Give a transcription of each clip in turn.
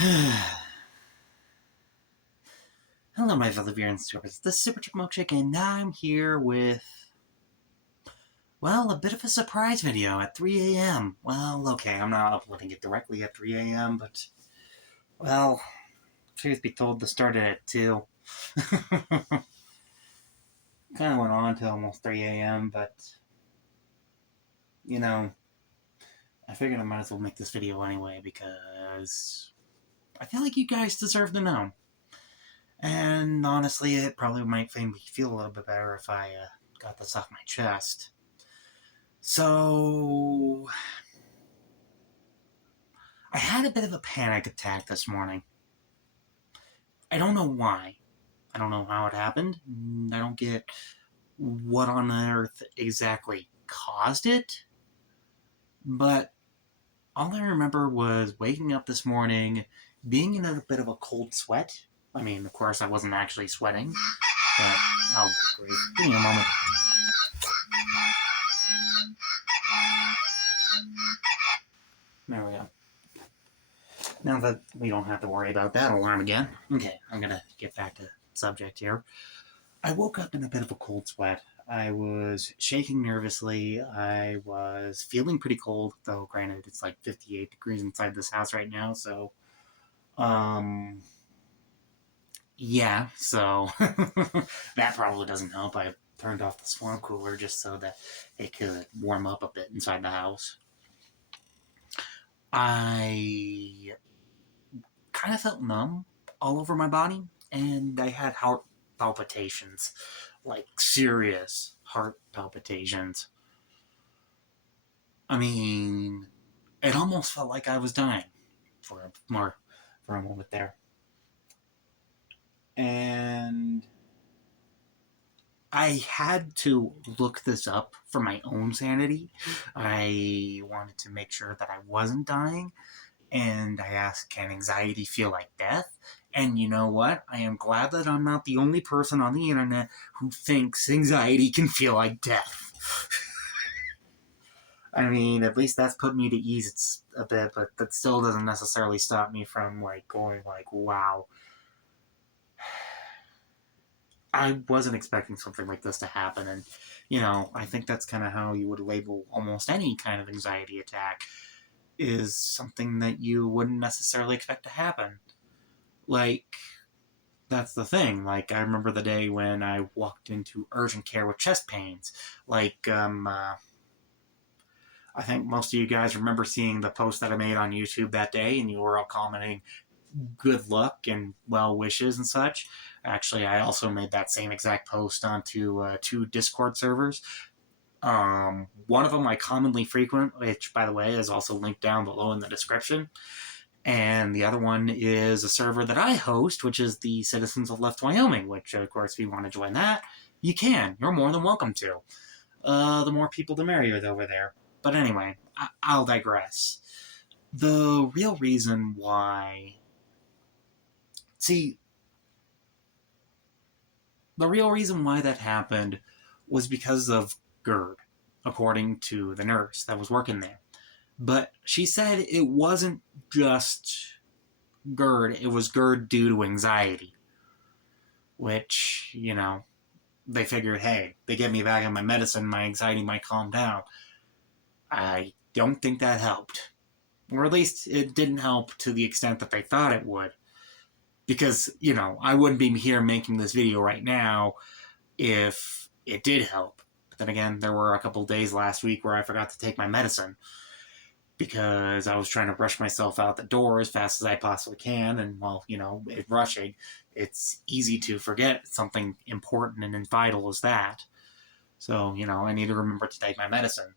Hello, my fellow viewers. This is Super Chick Milkshake, and I'm here with, well, a bit of a surprise video at 3 a.m. Well, okay, I'm not uploading it directly at 3 a.m., but, well, truth be told, this started at 2. Kind of went on till almost 3 a.m., but, I figured I might as well make this video anyway, because I feel like you guys deserve to know. And honestly, it probably might make me feel a little bit better if I got this off my chest. So, I had a bit of a panic attack this morning. I don't know why. I don't know how it happened. I don't get what on earth exactly caused it. But all I remember was waking up this morning, being in a bit of a cold sweat. I mean, of course, I wasn't actually sweating. But, oh, great. Give me a moment. There we go. Now that we don't have to worry about that alarm again. Okay, I'm gonna get back to subject here. I woke up in a bit of a cold sweat. I was shaking nervously. I was feeling pretty cold, though granted it's like 58 degrees inside this house right now, so yeah, so that probably doesn't help. I turned off the swamp cooler just so that it could warm up a bit inside the house. I kind of felt numb all over my body, and I had heart palpitations, like serious heart palpitations. I mean, it almost felt like I was dying for a moment there. And I had to look this up for my own sanity. I wanted to make sure that I wasn't dying, and I asked, can anxiety feel like death? And you know what? I am glad that I'm not the only person on the internet who thinks anxiety can feel like death. I mean, at least that's put me to ease a bit, but that still doesn't necessarily stop me from, going, wow. I wasn't expecting something like this to happen, and, I think that's kind of how you would label almost any kind of anxiety attack, is something that you wouldn't necessarily expect to happen. That's the thing. I remember the day when I walked into urgent care with chest pains. I think most of you guys remember seeing the post that I made on YouTube that day, and you were all commenting good luck and well wishes and such. Actually, I also made that same exact post onto 2 Discord servers. One of them I commonly frequent, which, by the way, is also linked down below in the description. And the other one is a server that I host, which is the Citizens of Left Wyoming, which, of course, if you want to join that, you can. You're more than welcome to. The more people, the merrier over there. But anyway, I'll digress. The real reason why... See, the real reason why that happened was because of GERD, according to the nurse that was working there. But she said it wasn't just GERD, it was GERD due to anxiety. Which, they figured, hey, they get me back on my medicine, my anxiety might calm down. I don't think that helped. Or at least it didn't help to the extent that they thought it would. Because, I wouldn't be here making this video right now if it did help. But then again, there were a couple days last week where I forgot to take my medicine because I was trying to rush myself out the door as fast as I possibly can. And, well, rushing, it's easy to forget something important and vital as that. So, I need to remember to take my medicine.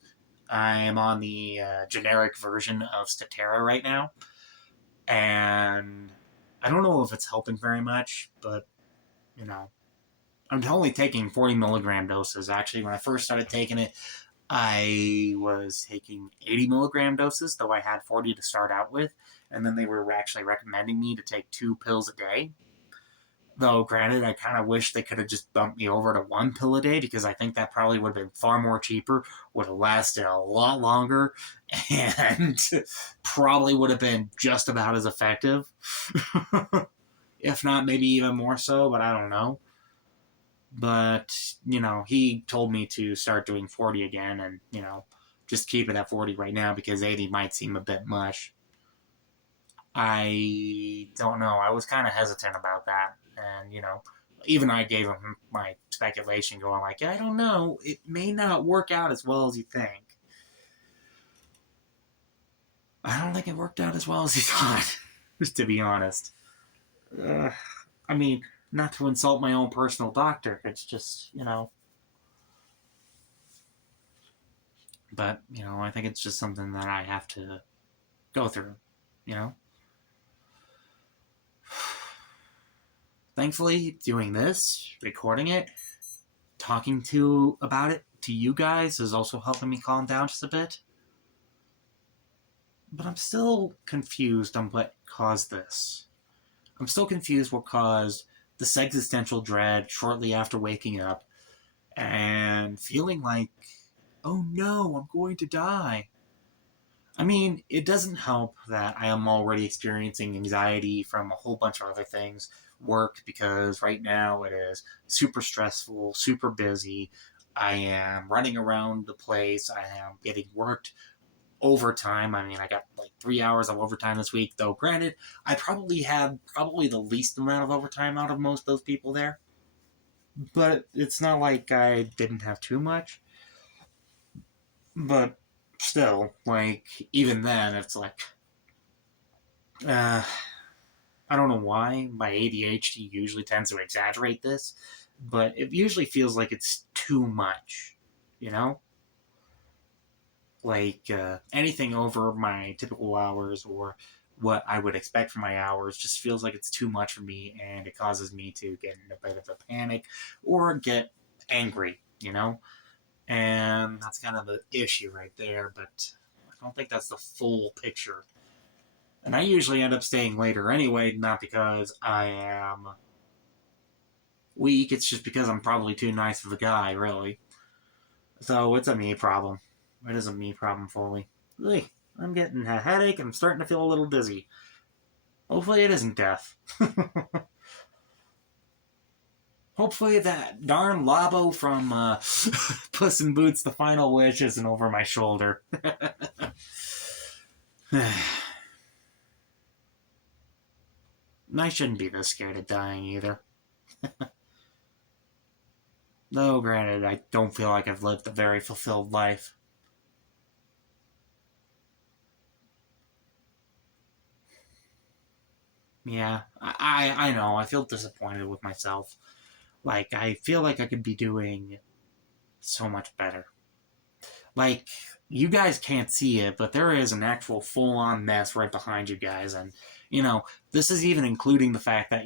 I am on the generic version of Statera right now. And I don't know if it's helping very much, but, I'm only taking 40 milligram doses. Actually, when I first started taking it, I was taking 80 milligram doses, though I had 40 to start out with. And then they were actually recommending me to take 2 pills a day. Though, granted, I kind of wish they could have just bumped me over to one pill a day because I think that probably would have been far more cheaper, would have lasted a lot longer, and probably would have been just about as effective. If not, maybe even more so, but I don't know. But, he told me to start doing 40 again and, just keep it at 40 right now because 80 might seem a bit much. I don't know. I was kind of hesitant about that. And, even I gave him my speculation going like, I don't know. It may not work out as well as you think. I don't think it worked out as well as he thought, to be honest. I mean, not to insult my own personal doctor. It's just, But, I think it's just something that I have to go through, you know? Thankfully, doing this, recording it, talking about it to you guys is also helping me calm down just a bit. But I'm still confused on what caused this. I'm still confused what caused this existential dread shortly after waking up and feeling like, oh no, I'm going to die. I mean, it doesn't help that I am already experiencing anxiety from a whole bunch of other things. Work, because right now it is super stressful, super busy. I am running around the place. I am getting worked overtime. I mean, I got like 3 hours of overtime this week, though granted, I probably had the least amount of overtime out of most of those people there. But it's not like I didn't have too much. But still, like, even then, it's like, uh, I don't know why my ADHD usually tends to exaggerate this, but it usually feels like it's too much, you know? Like anything over my typical hours or what I would expect from my hours just feels like it's too much for me and it causes me to get in a bit of a panic or get angry, And that's kind of the issue right there, but I don't think that's the full picture. And I usually end up staying later anyway, not because I am weak, it's just because I'm probably too nice of a guy, really. So it's a me problem. It is a me problem fully. Ugh, I'm getting a headache and I'm starting to feel a little dizzy. Hopefully it isn't death. Hopefully that darn Labo from Puss in Boots: The Final Wish isn't over my shoulder. I shouldn't be this scared of dying either. Though, granted, I don't feel like I've lived a very fulfilled life. Yeah, I know. I feel disappointed with myself. Like, I feel like I could be doing so much better. Like, you guys can't see it, but there is an actual full on mess right behind you guys. And, this is even including the fact that,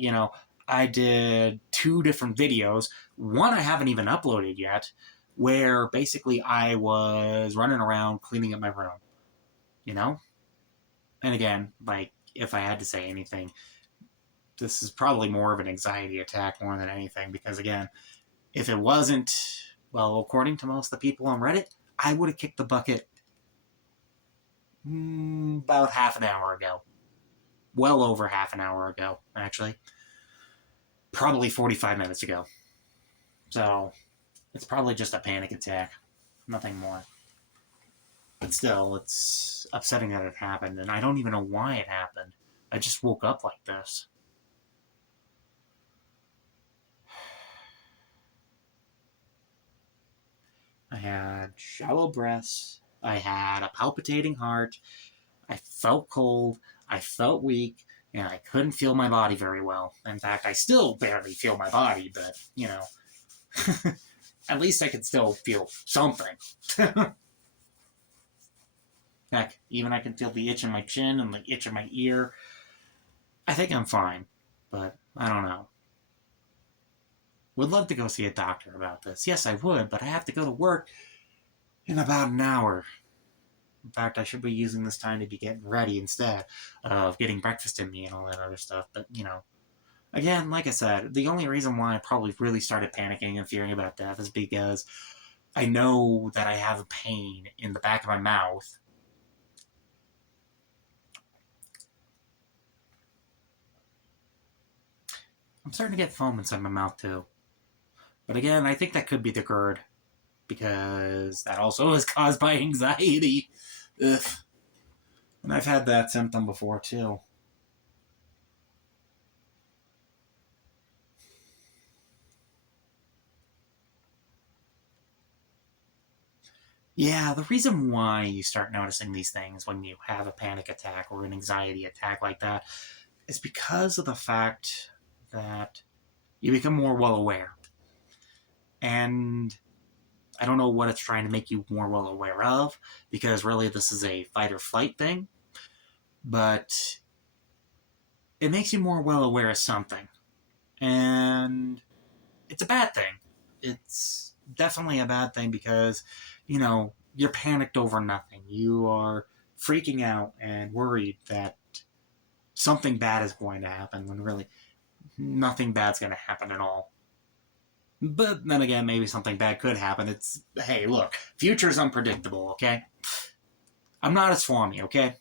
I did 2 different videos. One I haven't even uploaded yet, where basically I was running around cleaning up my room, you know? And again, like, if I had to say anything, this is probably more of an anxiety attack more than anything because, again, if it wasn't, well, according to most of the people on Reddit, I would have kicked the bucket about half an hour ago. Well over half an hour ago, actually. Probably 45 minutes ago. So, it's probably just a panic attack. Nothing more. But still, it's upsetting that it happened, and I don't even know why it happened. I just woke up like this. I had shallow breaths. I had a palpitating heart. I felt cold. I felt weak. And I couldn't feel my body very well. In fact, I still barely feel my body, but, at least I can still feel something. Heck, even I can feel the itch in my chin and the itch in my ear. I think I'm fine, but I don't know. Would love to go see a doctor about this. Yes, I would, but I have to go to work in about an hour. In fact, I should be using this time to be getting ready instead of getting breakfast in me and all that other stuff. But, Again, like I said, the only reason why I probably really started panicking and fearing about death is because I know that I have a pain in the back of my mouth. I'm starting to get foam inside my mouth too. But again, I think that could be the GERD, because that also is caused by anxiety. Ugh. And I've had that symptom before too. Yeah, the reason why you start noticing these things when you have a panic attack or an anxiety attack like that is because of the fact that you become more well aware. And I don't know what it's trying to make you more well aware of, because really this is a fight or flight thing, but it makes you more well aware of something. And it's a bad thing. It's definitely a bad thing because, you're panicked over nothing. You are freaking out and worried that something bad is going to happen when really nothing bad's going to happen at all. But then again, maybe something bad could happen. It's, hey, look, future's unpredictable, okay? I'm not a Swami, okay?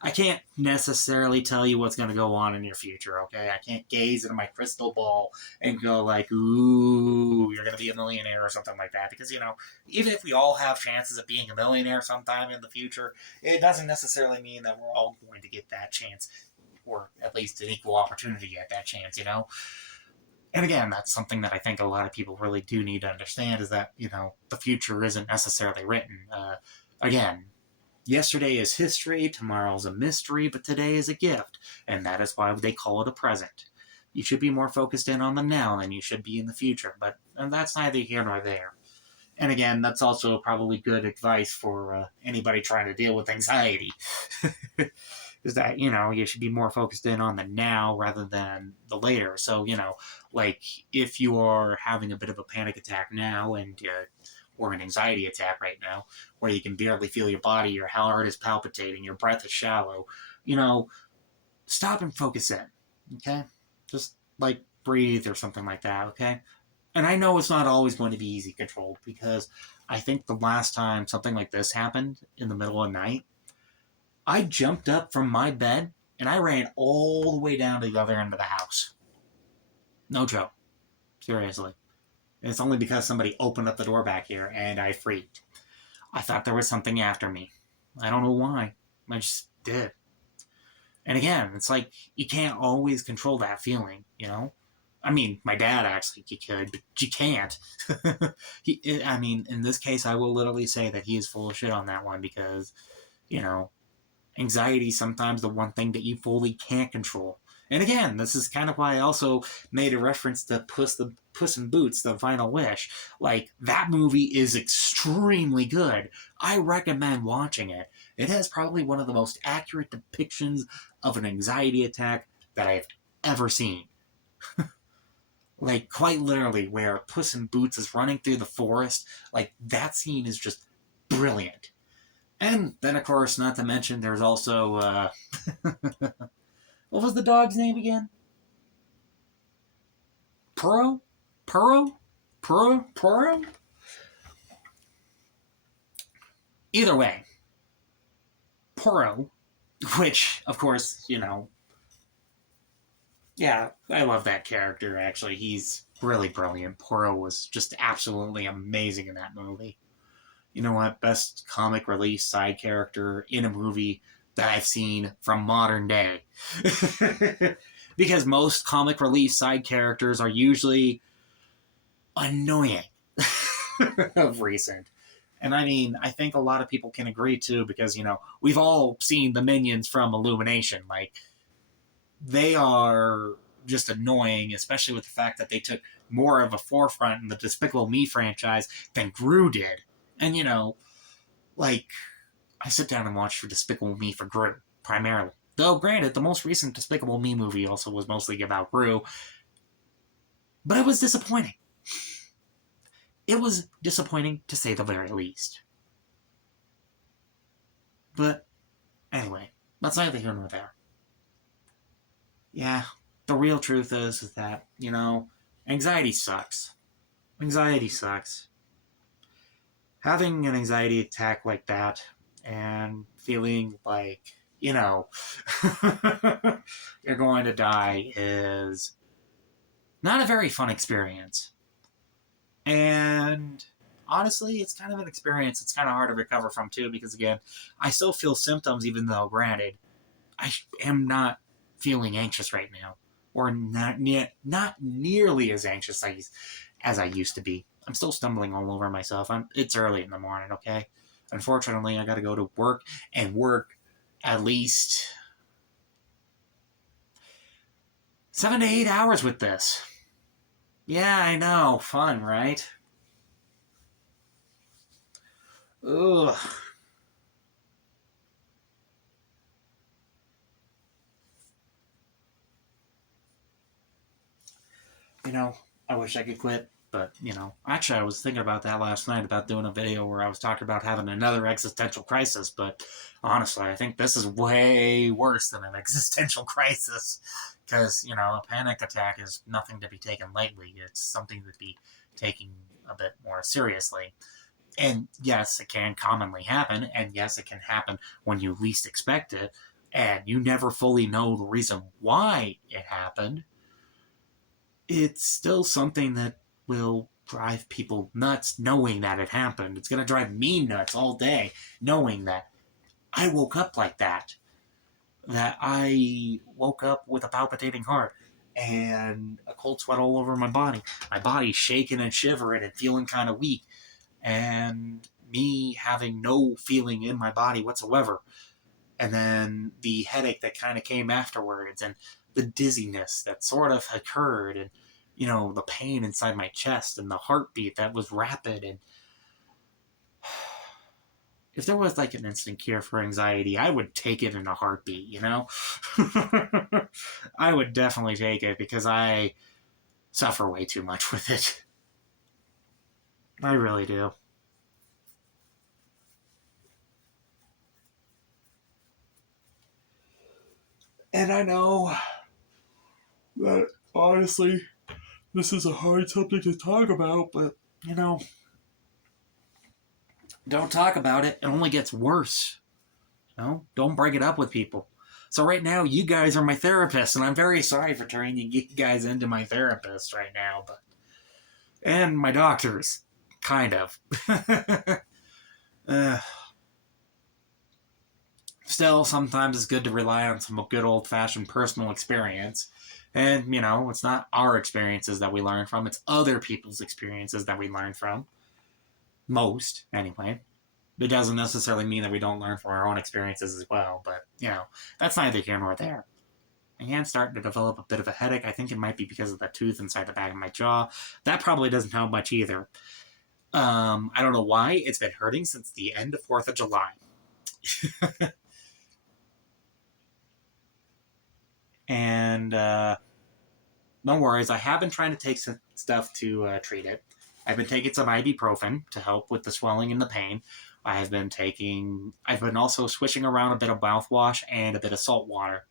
I can't necessarily tell you what's going to go on in your future, okay? I can't gaze into my crystal ball and go like, ooh, you're going to be a millionaire or something like that. Because, even if we all have chances of being a millionaire sometime in the future, it doesn't necessarily mean that we're all going to get that chance, or at least an equal opportunity at that chance. And again, that's something that I think a lot of people really do need to understand, is that, the future isn't necessarily written. Again, yesterday is history, tomorrow's a mystery, but today is a gift, and that is why they call it a present. You should be more focused in on the now than you should be in the future, but that's neither here nor there. And again, that's also probably good advice for anybody trying to deal with anxiety. Is that, you should be more focused in on the now rather than the later. So, like if you are having a bit of a panic attack now and or an anxiety attack right now, where you can barely feel your body, your heart is palpitating, your breath is shallow, stop and focus in, okay? Just like breathe or something like that, okay? And I know it's not always going to be easy controlled, because I think the last time something like this happened in the middle of the night, I jumped up from my bed and I ran all the way down to the other end of the house. No joke. Seriously. And it's only because somebody opened up the door back here and I freaked. I thought there was something after me. I don't know why. I just did. And again, it's like you can't always control that feeling. I mean, my dad acts like you could, but you can't. In this case, I will literally say that he is full of shit on that one, because, you know, anxiety is sometimes the one thing that you fully can't control. And again, this is kind of why I also made a reference to Puss in Boots, The Final Wish. Like, that movie is extremely good. I recommend watching it. It has probably one of the most accurate depictions of an anxiety attack that I've ever seen. Like, quite literally, where Puss in Boots is running through the forest, like, that scene is just brilliant. And then, of course, not to mention, there's also, what was the dog's name again? Puro? Puro? Puro? Puro? Either way, Puro, which, of course, yeah, I love that character, actually. He's really brilliant. Puro was just absolutely amazing in that movie. You know what? Best comic relief side character in a movie that I've seen from modern day. Because most comic relief side characters are usually annoying of recent. And I think a lot of people can agree too, because, we've all seen the minions from Illumination. Like, they are just annoying, especially with the fact that they took more of a forefront in the Despicable Me franchise than Gru did. And, like, I sit down and watch for Despicable Me for Gru, primarily. Though, granted, the most recent Despicable Me movie also was mostly about Gru, but it was disappointing. It was disappointing, to say the very least. But, anyway, that's neither here nor there. Yeah, the real truth is that, anxiety sucks. Anxiety sucks. Having an anxiety attack like that and feeling like, you're going to die is not a very fun experience. And honestly, it's kind of an experience it's kind of hard to recover from too, because again, I still feel symptoms, even though, granted, I am not feeling anxious right now, or not nearly as anxious as I used to be. I'm still stumbling all over myself. It's early in the morning, okay? Unfortunately, I got to go to work and work at least 7 to 8 hours with this. Yeah, I know. Fun, right? Ugh. I wish I could quit, but, actually I was thinking about that last night, about doing a video where I was talking about having another existential crisis, but honestly, I think this is way worse than an existential crisis, because, a panic attack is nothing to be taken lightly. It's something to be taken a bit more seriously. And yes, it can commonly happen, and yes, it can happen when you least expect it, and you never fully know the reason why it happened. It's still something that will drive people nuts knowing that it happened. It's going to drive me nuts all day knowing that I woke up like that. That I woke up with a palpitating heart and a cold sweat all over my body. My body shaking and shivering and feeling kind of weak. And me having no feeling in my body whatsoever. And then the headache that kind of came afterwards, and the dizziness that sort of occurred, and the pain inside my chest, and the heartbeat that was rapid. And if there was like an instant cure for anxiety, I would take it in a heartbeat. I would definitely take it, because I suffer way too much with it. I really do. And I know that, honestly, this is a hard subject to talk about, but, don't talk about it. It only gets worse. Don't bring it up with people. So right now, you guys are my therapist, and I'm very sorry for turning you guys into my therapist right now, and my doctors, kind of. uh, Still, sometimes it's good to rely on some good old-fashioned personal experience. And, it's not our experiences that we learn from, it's other people's experiences that we learn from. Most, anyway. It doesn't necessarily mean that we don't learn from our own experiences as well, but, that's neither here nor there. I am starting to develop a bit of a headache. I think it might be because of the tooth inside the back of my jaw. That probably doesn't help much either. I don't know why. It's been hurting since the end of 4th of July. And no worries. I have been trying to take some stuff to treat it. I've been taking some ibuprofen to help with the swelling and the pain. I've been also switching around a bit of mouthwash and a bit of salt water.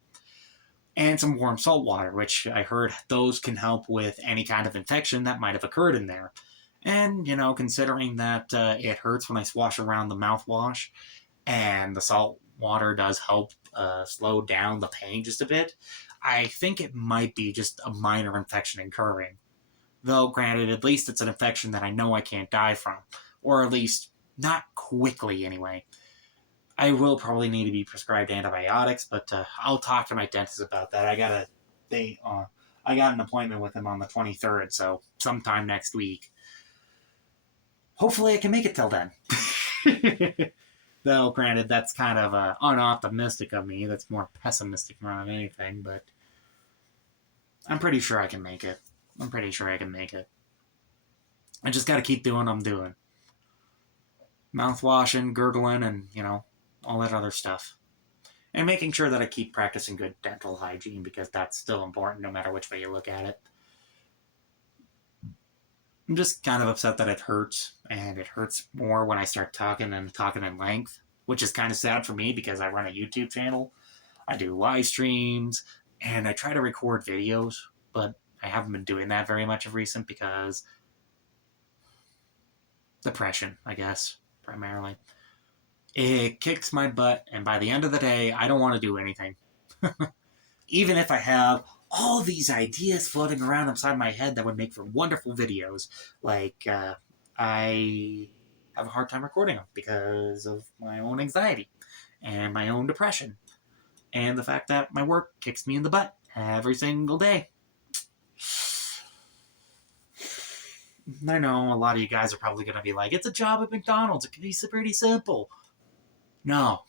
And some warm salt water, which I heard those can help with any kind of infection that might have occurred in there. And, considering that it hurts when I swash around the mouthwash, and the salt water does help slow down the pain just a bit, I think it might be just a minor infection occurring. Though, granted, at least it's an infection that I know I can't die from. Or at least, not quickly anyway. I will probably need to be prescribed antibiotics, but I'll talk to my dentist about that. I got an appointment with him on the 23rd, so sometime next week. Hopefully I can make it till then. Though, granted, that's kind of unoptimistic of me. That's more pessimistic more than anything, but I'm pretty sure I can make it. I just gotta keep doing what I'm doing. Mouthwashing, gurgling, and, all that other stuff. And making sure that I keep practicing good dental hygiene, because that's still important no matter which way you look at it. I'm just kind of upset that it hurts, and it hurts more when I start talking in length, which is kind of sad for me because I run a YouTube channel. I do live streams. And I try to record videos, but I haven't been doing that very much of recent because depression, I guess, primarily. It kicks my butt, and by the end of the day, I don't want to do anything. Even if I have all these ideas floating around inside my head that would make for wonderful videos, like I have a hard time recording them because of my own anxiety and my own depression and the fact that my work kicks me in the butt every single day. I know a lot of you guys are probably going to be like, it's a job at McDonald's. It can be pretty simple. No.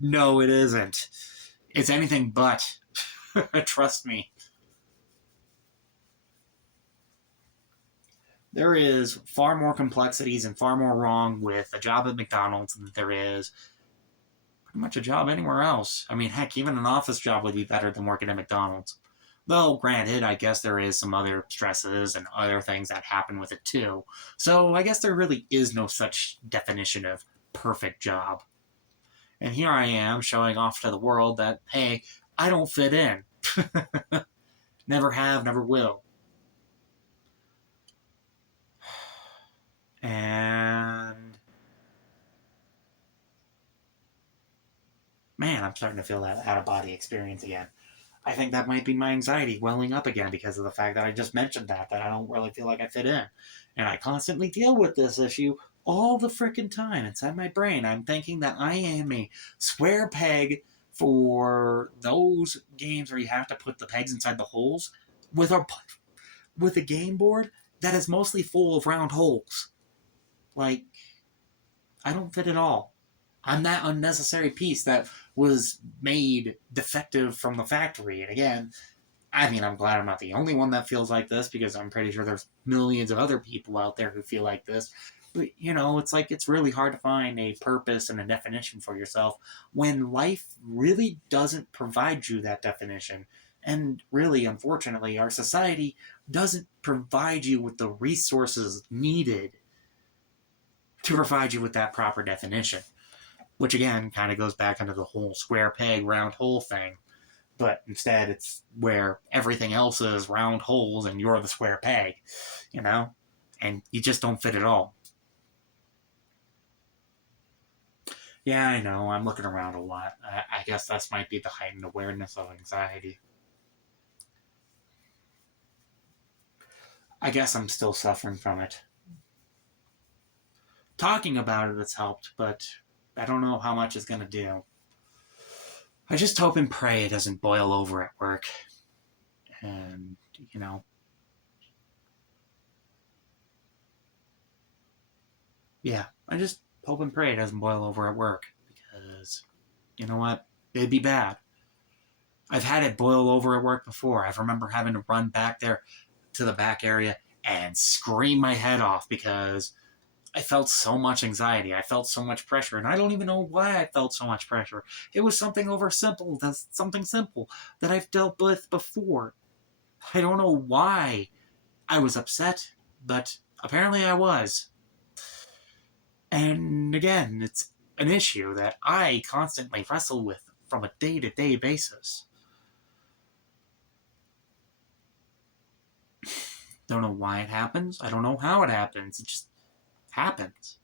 No, it isn't. It's anything but. Trust me. There is far more complexities and far more wrong with a job at McDonald's than there is pretty much a job anywhere else. I mean, heck, even an office job would be better than working at McDonald's. Though, granted, I guess there is some other stresses and other things that happen with it too. So I guess there really is no such definition of perfect job. And here I am showing off to the world that, hey, I don't fit in. Never have, never will. And man, I'm starting to feel that out of body experience again. I think that might be my anxiety welling up again because of the fact that I just mentioned that I don't really feel like I fit in. And I constantly deal with this issue all the freaking time inside my brain. I'm thinking that I am a square peg for those games where you have to put the pegs inside the holes with a game board that is mostly full of round holes. Like, I don't fit at all. I'm that unnecessary piece that was made defective from the factory. And again, I mean, I'm glad I'm not the only one that feels like this because I'm pretty sure there's millions of other people out there who feel like this. But, it's like it's really hard to find a purpose and a definition for yourself when life really doesn't provide you that definition. And really, unfortunately, our society doesn't provide you with the resources needed to provide you with that proper definition. Which again kind of goes back into the whole square peg, round hole thing. But instead, it's where everything else is round holes and you're the square peg, And you just don't fit at all. Yeah, I know. I'm looking around a lot. I guess that might be the heightened awareness of anxiety. I guess I'm still suffering from it. Talking about it has helped, but I don't know how much it's going to do. I just hope and pray it doesn't boil over at work. And, yeah, I just hope and pray it doesn't boil over at work. Because, you know what? It'd be bad. I've had it boil over at work before. I remember having to run back there to the back area and scream my head off because I felt so much anxiety. I felt so much pressure, and I don't even know why I felt so much pressure. It was something simple that I've dealt with before. I don't know why I was upset, but apparently I was. And again, it's an issue that I constantly wrestle with from a day-to-day basis. Don't know why it happens. I don't know how it happens. It just happens.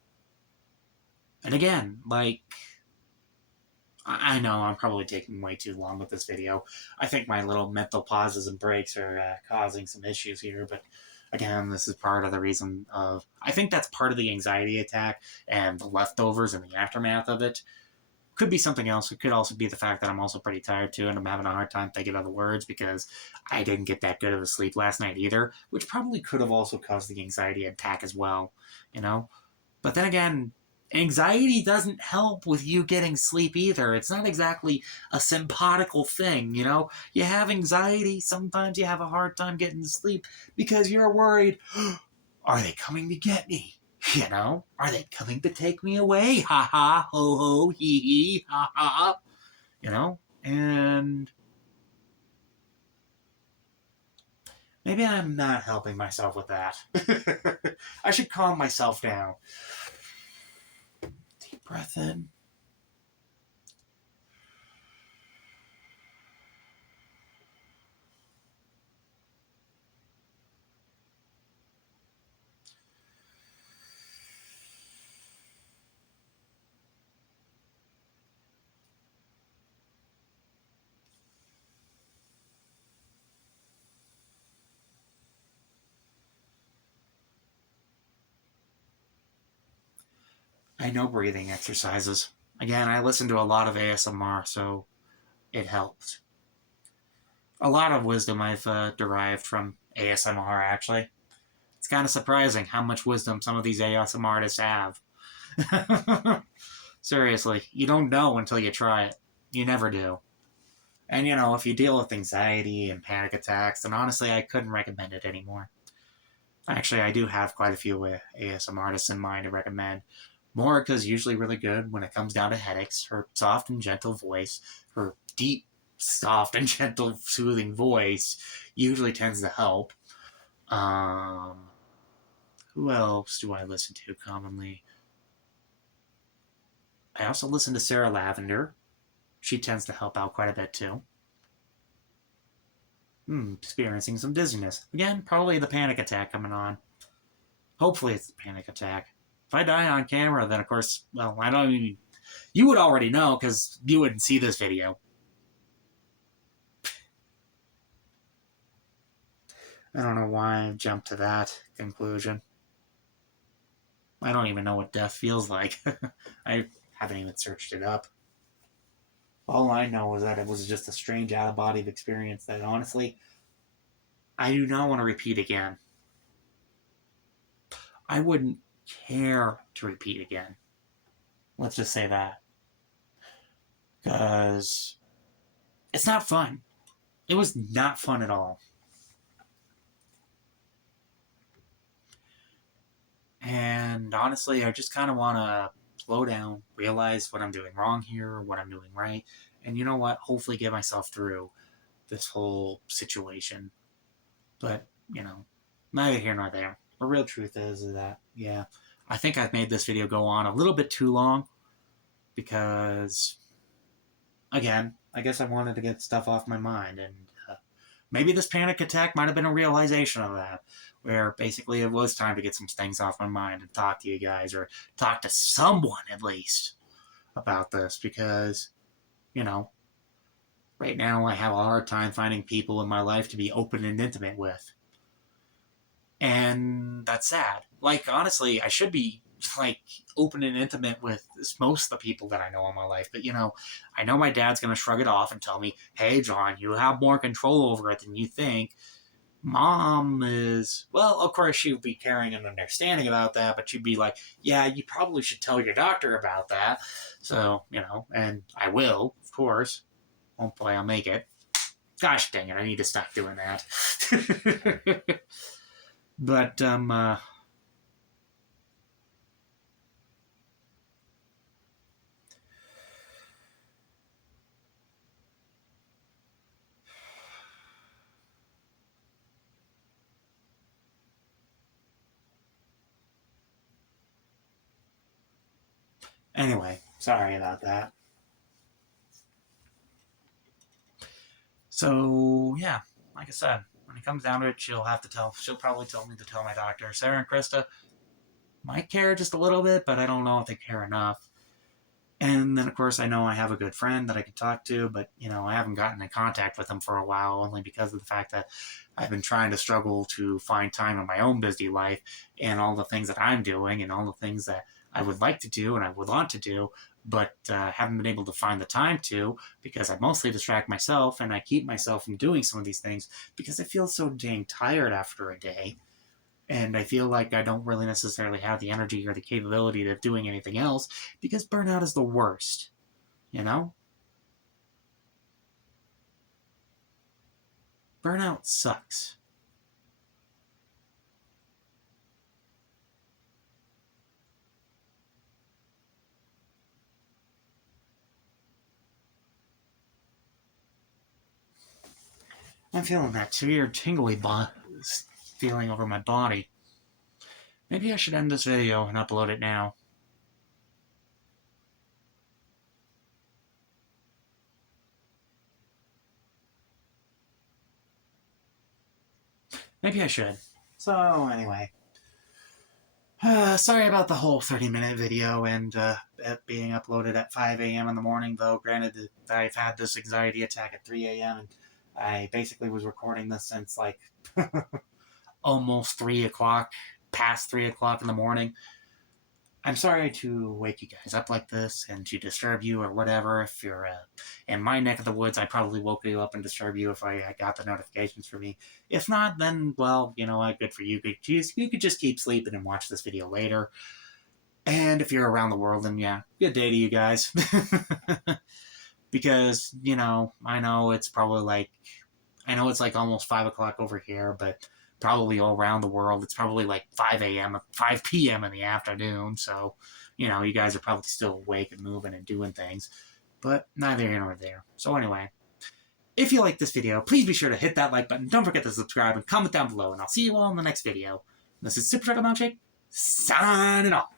And again, I know I'm probably taking way too long with this video. I think my little mental pauses and breaks are causing some issues here, but again, this is part of the reason of... I think that's part of the anxiety attack and the leftovers and the aftermath of it. Could be something else. It could also be the fact that I'm also pretty tired too, and I'm having a hard time thinking of the words because I didn't get that good of a sleep last night either, which probably could have also caused the anxiety attack as well, But then again, anxiety doesn't help with you getting sleep either. It's not exactly a sympatical thing, You have anxiety, sometimes you have a hard time getting to sleep because you're worried, are they coming to get me? Are they coming to take me away? Ha ha, ho ho, hee hee, ha ha. And maybe I'm not helping myself with that. I should calm myself down. Deep breath in. I know breathing exercises. Again, I listen to a lot of ASMR, so it helps. A lot of wisdom I've derived from ASMR, actually. It's kind of surprising how much wisdom some of these ASMR artists have. Seriously, you don't know until you try it. You never do. And if you deal with anxiety and panic attacks, then honestly, I couldn't recommend it anymore. Actually, I do have quite a few ASMR artists in mind to recommend. Morika's usually really good when it comes down to headaches. Her soft and gentle voice, her deep, soft and gentle, soothing voice usually tends to help. Um, who else do I listen to commonly? I also listen to Sarah Lavender. She tends to help out quite a bit too. Experiencing some dizziness. Again, probably the panic attack coming on. Hopefully it's the panic attack. If I die on camera, then of course, well, I don't even... You would already know because you wouldn't see this video. I don't know why I jumped to that conclusion. I don't even know what death feels like. I haven't even searched it up. All I know is that it was just a strange out-of-body experience that honestly, I do not want to repeat again. I wouldn't care to repeat again. Let's just say that. Because it's not fun. It was not fun at all. And honestly, I just kind of want to slow down, realize what I'm doing wrong here, what I'm doing right, and you know what? Hopefully get myself through this whole situation. But, neither here nor there. The real truth is that, yeah, I think I've made this video go on a little bit too long because, again, I guess I wanted to get stuff off my mind, and maybe this panic attack might have been a realization of that, where basically it was time to get some things off my mind and talk to you guys, or talk to someone at least about this, because, right now I have a hard time finding people in my life to be open and intimate with. And that's sad. Like, honestly, I should be, open and intimate with most of the people that I know in my life. But, I know my dad's going to shrug it off and tell me, hey, John, you have more control over it than you think. Mom is, well, of course, she would be caring and understanding about that, but she'd be like, yeah, you probably should tell your doctor about that. So, and I will, of course. Hopefully I'll make it. Gosh dang it, I need to stop doing that. But, anyway, sorry about that. So, yeah, like I said, when it comes down to it, she'll probably tell me to tell my doctor. Sarah and Krista might care just a little bit, but I don't know if they care enough. And then, of course, I know I have a good friend that I can talk to, but, I haven't gotten in contact with him for a while, only because of the fact that I've been trying to struggle to find time in my own busy life and all the things that I'm doing and all the things that I would like to do and I would want to do, but haven't been able to find the time to, because I mostly distract myself and I keep myself from doing some of these things because I feel so dang tired after a day. And I feel like I don't really necessarily have the energy or the capability of doing anything else because burnout is the worst, you know? Burnout sucks. I'm feeling that weird tingly feeling over my body. Maybe I should end this video and upload it now. Maybe I should. So, anyway. Sorry about the whole 30-minute video and it being uploaded at 5 a.m. in the morning, though. Granted that I've had this anxiety attack at 3 a.m. and I basically was recording this since almost 3 o'clock, past 3 o'clock in the morning. I'm sorry to wake you guys up like this and to disturb you or whatever. If you're in my neck of the woods, I probably woke you up and disturbed you if I got the notifications for me. If not, then, well, you know what, good for you. You could just keep sleeping and watch this video later. And if you're around the world, then yeah, good day to you guys. Because, you know, I know it's probably like, I know it's like almost 5 o'clock over here, but probably all around the world, it's probably like 5 a.m., 5 p.m. in the afternoon. So, you know, you guys are probably still awake and moving and doing things, but neither here nor there. So anyway, if you like this video, please be sure to hit that like button. Don't forget to subscribe and comment down below, and I'll see you all in the next video. This is Super Dragon Milkshake, signing off.